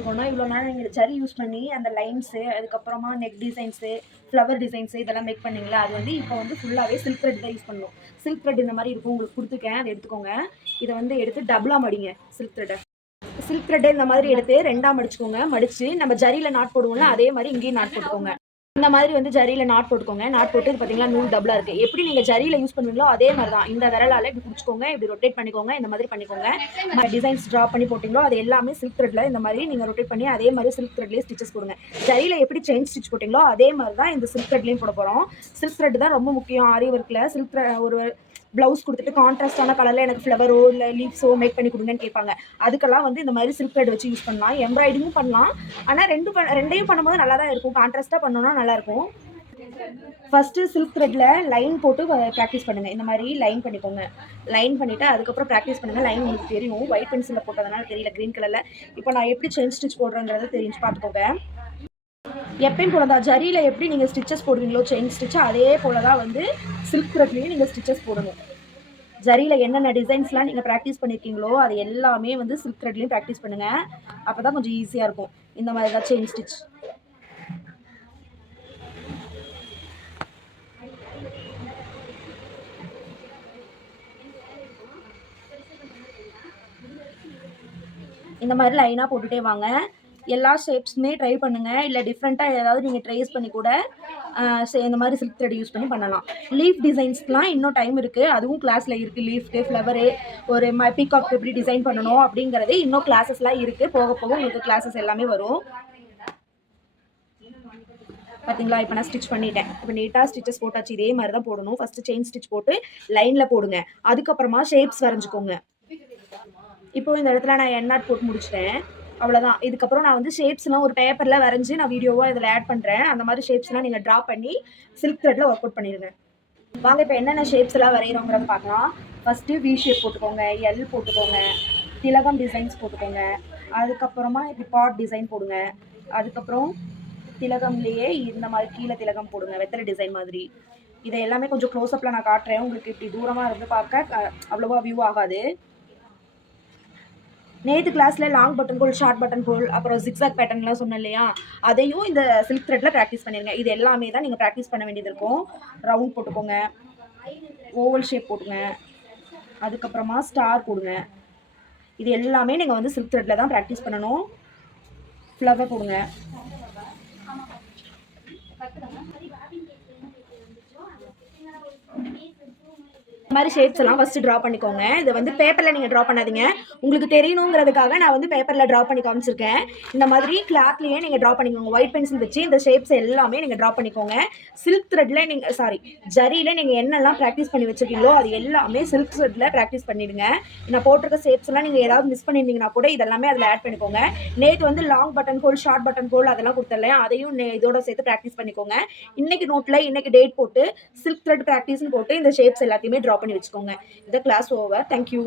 பண்ணிட்டுருக்கோம்னா, இவ்வளோ நாள் நீங்கள் ஜரி யூஸ் பண்ணி அந்த லைன்ஸு, அதுக்கப்புறமா நெக் டிசைன்ஸு, ஃப்ளவர் டிசைன்ஸு இதெல்லாம் மேக் பண்ணீங்களா, அது வந்து இப்போ வந்து ஃபுல்லாகவே சில்க் த்ரெட் தான் யூஸ் பண்ணணும். சில்க் த்ரெட் இந்த மாதிரி இருக்கும், உங்களுக்கு கொடுத்துருக்கேன், அதை எடுத்துக்கோங்க. இதை வந்து எடுத்து டபுளாக மடிங்க சில்க் த்ரெட்டை. சில்க் த்ரெட்டை இந்த மாதிரி எடுத்து 2ஆக மடிச்சுக்கோங்க. மடித்து நம்ம ஜரியில் நாட் போடுவோம்ல, அதே மாதிரி இங்கேயும் நாட் போட்டுக்கோங்க. இந்த மாதிரி வந்து ஜரியில் நாட் போட்டுக்கோங்க. நாட் போட்டு இது பார்த்தீங்களா நூல் டபுளாக இருக்குது. எப்படி நீங்கள் ஜரியில் யூஸ் பண்ணுவீங்களோ அதே மாதிரி தான். இந்த விரலால் இப்படி பிடிச்சிக்கோங்க, இப்படி ரொட்டேட் பண்ணிக்கோங்க, இந்த மாதிரி பண்ணிக்கோங்க. டிசைன்ஸ் ட்ரா பண்ணி போட்டிங்களோ அது எல்லாமே சில்க் த்ரெட்டில் இந்த மாதிரி நீங்கள் ரொட்டேட் பண்ணி அதே மாதிரி சில்க் த்ரெட்லேயே ஸ்டிச்சஸ் போடுங்க. ஜரியில் எப்படி செயின் ஸ்டிச் போட்டிங்களோ அதே மாதிரி தான் இந்த சில்க் த்ரெட்லேயும் போட போகிறோம். சில்க் த்ரெட் தான் ரொம்ப முக்கியம் ஆரி ஒர்க்கில். சில்க் ஒரு ப்ளவுஸ் கொடுத்துட்டு கான்ட்ராஸ்டான கலரில் எனக்கு ஃப்ளவரோ இல்லை லீவ்ஸோ மேக் பண்ணி கொடுங்கன்னு கேட்பாங்க. அதுக்கெல்லாம் வந்து இந்த மாதிரி சில்க் த்ரெட் வச்சு யூஸ் பண்ணலாம். எம்ப்ராய்டிங்கும் பண்ணலாம். ஆனால் ரெண்டையும் பண்ணும்போது நல்லா தான் இருக்கும். கான்ட்ராஸ்ட்டாக பண்ணோன்னா நல்லாயிருக்கும். ஃபஸ்ட்டு சில்க் த்ரெட்டில் லைன் போட்டு ப்ராக்டிஸ் பண்ணுங்கள். இந்த மாதிரி லைன் பண்ணிக்கோங்க. லைன் பண்ணிவிட்டு அதுக்கப்புறம் ப்ராக்டிஸ் பண்ணுங்கள். லைன் உங்களுக்கு தெரியும். ஒயிட் பென்சிலில் போட்டதுனால தெரியல, க்ரீன் கலரில். இப்போ நான் எப்படி செயின் ஸ்டிச் போடுறேங்கிறத தெரிஞ்சு பார்த்துக்கோங்க. எப்பயும் போல தான் ஜரியில் எப்படி நீங்கள் ஸ்டிச்சஸ் போடுவீங்களோ செயின் ஸ்டிச், அதே போல தான் வந்து சில்க் த்ரெட்லேயும் நீங்கள் ஸ்டிச்சஸ் போடணும். ஜரியில் என்னென்ன டிசைன்ஸ்லாம் நீங்கள் ப்ராக்டிஸ் பண்ணியிருக்கீங்களோ அது எல்லாமே வந்து சில்க் த்ரெட்லேயும் ப்ராக்டிஸ் பண்ணுங்கள். அப்போ தான் கொஞ்சம் ஈஸியாக இருக்கும். இந்த மாதிரி தான் செயின் ஸ்டிச். இந்த மாதிரி லைனாக போட்டுகிட்டே வாங்க. எல்லா ஷேப்ஸுமே ட்ரை பண்ணுங்கள். இல்லை டிஃப்ரெண்ட்டாக ஏதாவது நீங்கள் ட்ரேஸ் பண்ணி கூட இந்த மாதிரி சில்க் த்ரெட் யூஸ் பண்ணி பண்ணலாம். லீஃப் டிசைன்ஸ்க்குலாம் இன்னும் டைம் இருக்குது. அதுவும் கிளாஸில் இருக்குது. லீஃப்க்கு ஃப்ளவரு ஒரு பீகாக் எப்படி டிசைன் பண்ணணும் அப்படிங்கிறது இன்னும் கிளாஸஸ்லாம் இருக்குது. போக போக உங்களுக்கு கிளாஸஸ் எல்லாமே வரும். பார்த்தீங்களா, இப்போ நான் ஸ்டிச் பண்ணிட்டேன். இப்போ நீட்டாக ஸ்டிச்சஸ் போட்டாச்சு. இதே மாதிரி தான் போடணும். ஃபஸ்ட்டு செயின் ஸ்டிச் போட்டு லைனில் போடுங்க. அதுக்கப்புறமா ஷேப்ஸ் வரைஞ்சிக்கோங்க. இப்போ இந்த இடத்துல நான் எண்ணாட் போட்டு முடிச்சிட்டேன். அவ்வளோதான். இதுக்கப்புறம் நான் வந்து ஷேப்ஸ்லாம் ஒரு பேப்பரில் வரைஞ்சி நான் வீடியோவாக இதில் ஆட் பண்ணுறேன். அந்த மாதிரி ஷேப்ஸ்லாம் நீங்கள் ட்ரா பண்ணி சில்க் த்ரெட்டில் ஒர்க் அவுட் பண்ணிடுங்க. வாங்க இப்போ என்னென்ன ஷேப்ஸ்லாம் வரைகிறோங்கிறத பார்க்கலாம். ஃபஸ்ட்டு வி ஷேப் போட்டுக்கோங்க, எல் போட்டுக்கோங்க, திலகம் டிசைன்ஸ் போட்டுக்கோங்க. அதுக்கப்புறமா இப்படி பாட் டிசைன் போடுங்க. அதுக்கப்புறம் திலகம்லேயே இந்த மாதிரி கீழே திலகம் போடுங்க, வெத்தலை டிசைன் மாதிரி. இதை எல்லாமே கொஞ்சம் க்ளோஸ்அப்பில் நான் காட்டுறேன். உங்களுக்கு இப்படி தூரமாக இருந்து பார்க்க அவ்வளோவா வியூ ஆகாது. நேற்று கிளாஸில் long button whole, short button whole, அப்புறம் ஜிக்ஸாக் பேட்டர்ன்லாம் சொன்னேன் இல்லையா, அதையும் இந்த சில்க் த்ரெட்டில் ப்ராக்டிஸ் பண்ணிடுங்க. இது எல்லாமே தான் நீங்கள் ப்ராக்டிஸ் பண்ண வேண்டியது இருக்கும். ரவுண்ட் போட்டுக்கோங்க, ஓவல் ஷேப் போட்டுங்க, அதுக்கப்புறமா ஸ்டார் போடுங்க. இது எல்லாமே நீங்கள் வந்து சில்க் த்ரெட்டில் தான் ப்ராக்டிஸ் பண்ணணும். ஃப்ளவர் போடுங்க. இந்த மாதிரி ஷேப்ஸ் எல்லாம் ஃபஸ்ட்டு ட்ரா பண்ணிக்கோங்க. இதை வந்து பேப்பரில் நீங்கள் ட்ரா பண்ணாதீங்க. உங்களுக்கு தெரியணுங்கிறதுக்காக நான் வந்து பேப்பரில் ட்ரா பண்ணி காமிச்சிருக்கேன். இந்த மாதிரி கிளாத்லேயே நீங்கள் ட்ரா பண்ணிக்கோங்க. ஒயிட் பென்சில் வச்சு இந்த ஷேப்ஸ் எல்லாமே நீங்கள் ட்ரா பண்ணிக்கோங்க. சில்க் த்ரெட்டில் நீங்கள் ஜரியில் நீங்கள் என்னெல்லாம் ப்ராக்டிஸ் பண்ணி வச்சுருக்கீங்களோ அது எல்லாமே சில்க் த்ரெட்டில் ப்ராக்டிஸ் பண்ணிவிடுங்க. நான் போட்டிருக்க ஷேப்ஸ் எல்லாம் நீங்கள் ஏதாவது மிஸ் பண்ணியிருந்தீங்கன்னா கூட இதெல்லாமே அதில் ஆட் பண்ணிக்கோங்க. நேற்று வந்து long button whole, short button whole அதெல்லாம் கொடுத்துடல, அதையும் இதோட சேர்த்து ப்ராக்டிஸ் பண்ணிக்கோங்க. இன்னைக்கு நோட்டில் இன்னைக்கு டேட் போட்டு சில்க் த்ரெட் ப்ராக்டிஸ்னு போட்டு இந்த ஷேப்ஸ் எல்லாத்தையுமே ட்ரா பண்ணி வச்சுக்கோங்க. இந்த கிளாஸ் ஓவர். தேங்க்யூ.